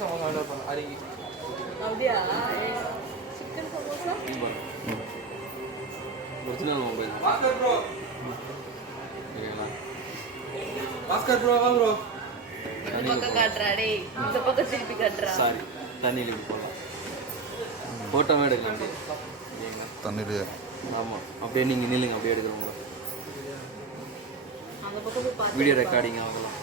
Samosa order பண்ண அருகி அப்படியா? Chicken samosa original mobile. Bhaskar bro, Bhaskar bro வா ப்ரோ. இந்த பக்கம் காட்டுறா டேய், இந்த பக்கம் திருப்பி காட்டுறா. சாரி, தண்ணியில போகலாம். ஃபோட்டோவே எடுக்கலாம் தண்ணியிலே. ஆமாம், அப்படியே நீங்கள் நில்லுங்க, அப்படியே எடுக்கிறவங்கள. அந்த பக்கம் போய் பாத்து வீடியோ ரெக்கார்டிங் ஆகலாம்.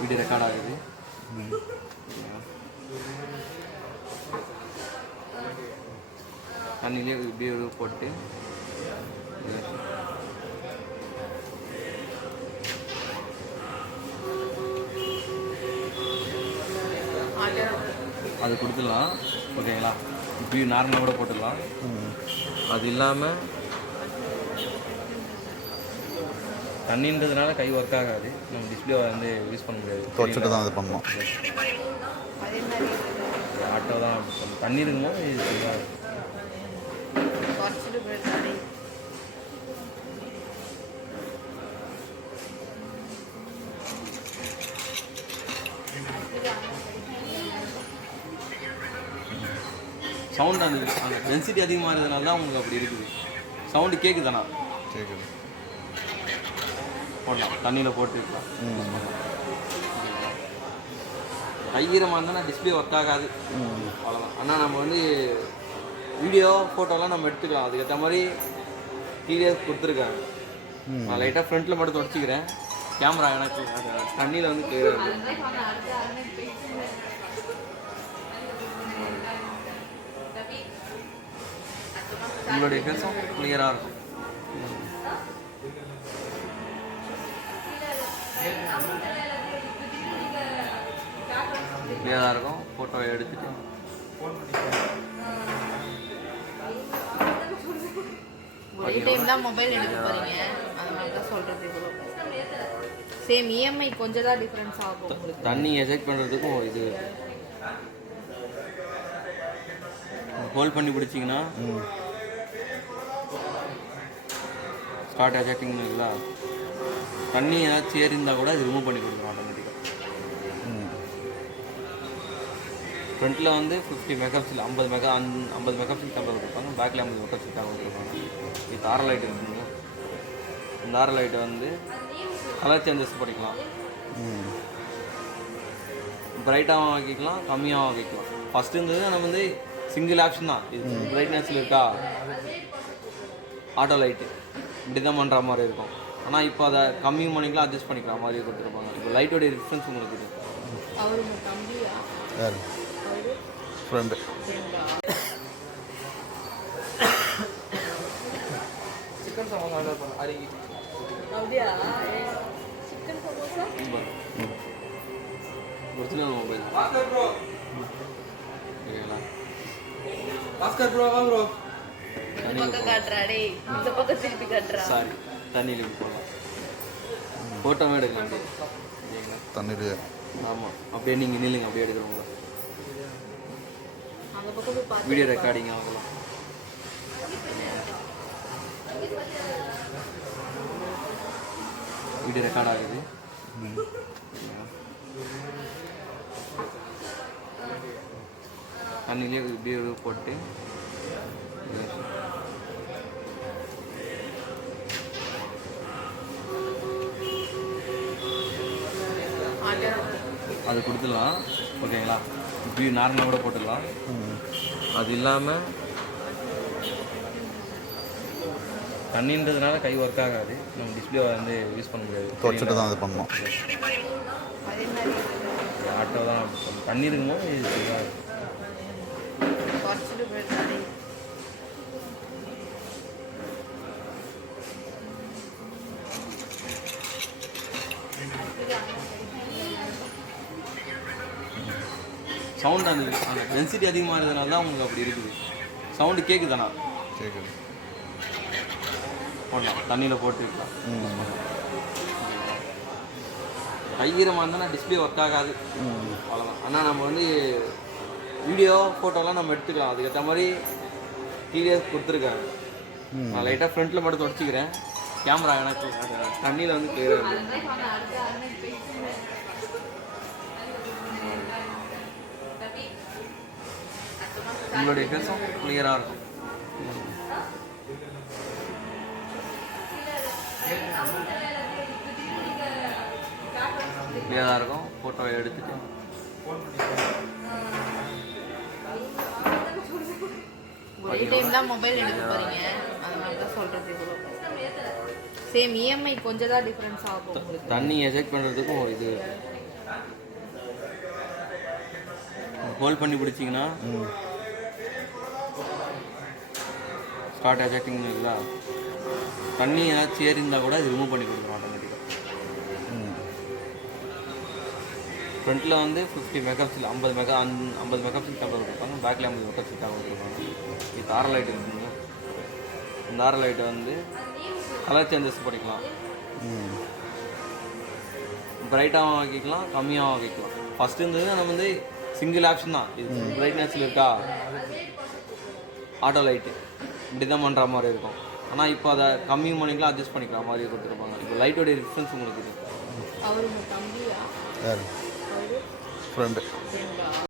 வீடியோ ரெக்கார்ட் ஆகுது. தண்ணியிலே இப்படியே போட்டு அது கொடுத்துடலாம். ஓகேங்களா? இப்படி நார்மலாக கூட போட்டுடலாம். அது இல்லாமல் தண்ணின்றதுனால கை ஒர்க் ஆகாது. நம்ம டிஸ்பிளே வந்து யூஸ் பண்ண முடியாது. துவச்சிட்டு தான் இது பண்ணணும். ஆட்டோ தான் தண்ணி இருக்கும்போது இது சரியாக சவுண்ட் அந்த டென்சிட்டி அதிகமாக இருந்ததுனால தான் உங்களுக்கு அப்படி இருக்குது. சவுண்டு கேட்குதாண்ணா? கேட்குது. போடலாம், தண்ணியில் போட்டு இருக்கலாம். கையீரமாக இருந்தால் டிஸ்பிளே ஒர்க் ஆகாது. அவ்வளோதான். ஆனால் நம்ம வந்து வீடியோ ஃபோட்டோலாம் நம்ம எடுத்துக்கலாம். அதுக்கேற்ற மாதிரி டிடிஎஸ் கொடுத்துருக்காங்க. நான் லைட்டாக ஃப்ரண்ட்டில் மட்டும் தொடச்சிக்கிறேன். கேமரா எனக்கு தண்ணியில் வந்து கிளியராக உங்களுடைய பேசும் கிளியராக இருக்கும். கிளியராக இருக்கும். ஃபோட்டோவை எடுத்துட்டு ஒரே டைம் தான் மொபைல் எடுக்க போறீங்க, அதனால தான் சொல்றது. சேம் இஎம்ஐ கொஞ்சம் தான் டிஃபரன்ஸ் ஆகும் உங்களுக்கு. தண்ணி எஜெக்ட் பண்ணுறதுக்கும் இது ஹோல்ட் பண்ணி பிடிச்சிங்கன்னா ஸ்டார்ட் எஜெக்டிங் இல்லைங்களா? தண்ணி ஏதாச்சும் ஏறி இருந்தால் கூட இது ரிமூவ் பண்ணி கொடுக்குறோம் ஆட்டோமேட்டிக்காக. ஃப்ரண்ட்டில் வந்து 50 மெகாபிக்சல் 50 மெகாபிக்சல் கேமரா கொடுப்பாங்க. பேக்கில் 50 மெகாபிக்சல் கேமரா கொடுப்பாங்க. இது தார லைட் இருக்குங்க. இந்த தார லைட்டை வந்து கலர் சேஞ்சஸ் பண்ணிக்கலாம். பிரைட்டாகவும் ஆக்கிக்கலாம், கம்மியாகவும் ஆக்கிக்கலாம். ஃபஸ்ட்டு இருந்தது நம்ம வந்து சிங்கிள் ஆப்ஷன் தான். இது பிரைட்னஸில் இருக்கா, ஆட்டோ லைட்டு இப்படி தான் பண்ணுற மாதிரி இருக்கும். ஆனால் இப்போ அதை கம்மியும் பண்ணிக்கலாம், அட்ஜஸ்ட் பண்ணிக்கிற மாதிரி கொடுத்துருப்பாங்க. இப்போ லைட்டோடைய டிஃப்ரென்ஸ் உங்களுக்கு இருக்குது. அவரு தம்பியா? யார்? ஃப்ரெண்டு. சிக்கன் சமோசா ஆர்டர் பண்ண அருகி. அப்படியா? Chicken samosa original mobile. Bhaskar bro, Bhaskar bro வா ப்ரோ. இந்த பக்கம் காட்டுறா டேய், இந்த பக்கம் திருப்பி காட்டுறா. சாரி, தண்ணியில் போகலாம். ஃபோட்டோவே எடுக்கலாம் தண்ணியிலே. ஆமாம், அப்படியே நீங்கள் நில்லுங்க, அப்படியே எடுக்கிறவங்கள. அந்த பக்கம் போய் பாத்து வீடியோ ரெக்கார்டிங் ஆகலாம். வீடியோ ரெக்கார்ட் ஆகுது. தண்ணியிலே இப்படியே போட்டு அது கொடுத்துடலாம். ஓகேங்களா? இப்படி நார்மலாக கூட போட்டுடலாம். அது இல்லாமல் தண்ணின்றதுனால கை ஒர்க் ஆகாது. நம்ம டிஸ்பிளே வந்து யூஸ் பண்ண முடியாது. துவச்சிட்டு தான் இது பண்ணணும். ஆட்டோ தான் தண்ணி இருக்கும்போது இது சரியாக இருக்கும். சவுண்ட் அந்த டென்சிட்டி அதிகமாக இருந்ததுனால தான் உங்களுக்கு அப்படி இருக்குது. சவுண்டு கேட்குதாண்ணா? கேட்குது. போடலாம், தண்ணியில் போட்டு இருக்கலாம். கையீரமாக இருந்தால் டிஸ்பிளே ஒர்க் ஆகாது. அவ்வளோதான். ஆனால் நம்ம வந்து வீடியோ ஃபோட்டோலாம் நம்ம எடுத்துக்கலாம். அதுக்கேற்ற மாதிரி டிடிஎஸ் கொடுத்துருக்காங்க. நான் லைட்டாக ஃப்ரண்ட்டில் மட்டும் தொடச்சிக்கிறேன். கேமரா எனக்கு தண்ணியில் வந்து கிளியராக இருக்கு. அதுதான் சொன்னேன், அடுத்த அண்ணன் பேசுங்க. உங்களுடைய ஃபேஸும் கிளியராக இருக்கும். கிளியராக இருக்கும். ஃபோட்டோ எடுத்துட்டு ஒரே டைம் தான் மொபைல் எடுக்க போறீங்க, அதனால தான் சொல்றது இவ்வளோ. சேம் இஎம்ஐ கொஞ்சம் தான் டிஃப்ரென்ஸ் ஆகும் உங்களுக்கு. தண்ணி எஜெக்ட் பண்ணுறதுக்கும் ஒரு இது ஹோல்ட் பண்ணி பிடிச்சிங்கன்னா ஸ்டார்ட் எஜெக்டிங் இல்லை. தண்ணி ஏதாச்சும் ஏறி இருந்தால் கூட இது ரிமூவ் பண்ணி கொடுக்குறோம் ஆட்டோமேட்டிக்காக. ஃப்ரண்ட்டில் வந்து 50 மெகாபிக்சல் 50 மெகாபிக்சல் கேமரா கொடுப்பாங்க. பேக்கில் 50 மெகாபிக்சல் கேமரா கொடுப்பாங்க. இது ஆர் லைட் இருக்குங்க. இந்த ஆர் லைட்டை வந்து கலர் சேஞ்சஸ் பண்ணிக்கலாம். பிரைட்டாகவும் ஆக்கிக்கலாம், கம்மியாகவும் ஆக்கிக்கலாம். ஃபஸ்ட்டு இருந்தது நம்ம வந்து சிங்கிள் ஆப்ஷன் தான். இது பிரைட்னஸில் இருக்கா, ஆட்டோ லைட்டு இப்படி தான் பண்ணுற மாதிரி இருக்கும். ஆனால் இப்போ அதை கம்மியும் பண்ணிக்கலாம், அட்ஜஸ்ட் பண்ணிக்கலாம் மாதிரி கொடுத்துருப்பாங்க. இப்போ லைட்டோடைய டிஃப்ரென்ஸ் உங்களுக்கு இருக்குது. அவரு உங்க தம்பியா? யார்? ஃப்ரெண்டு. சரிங்களா?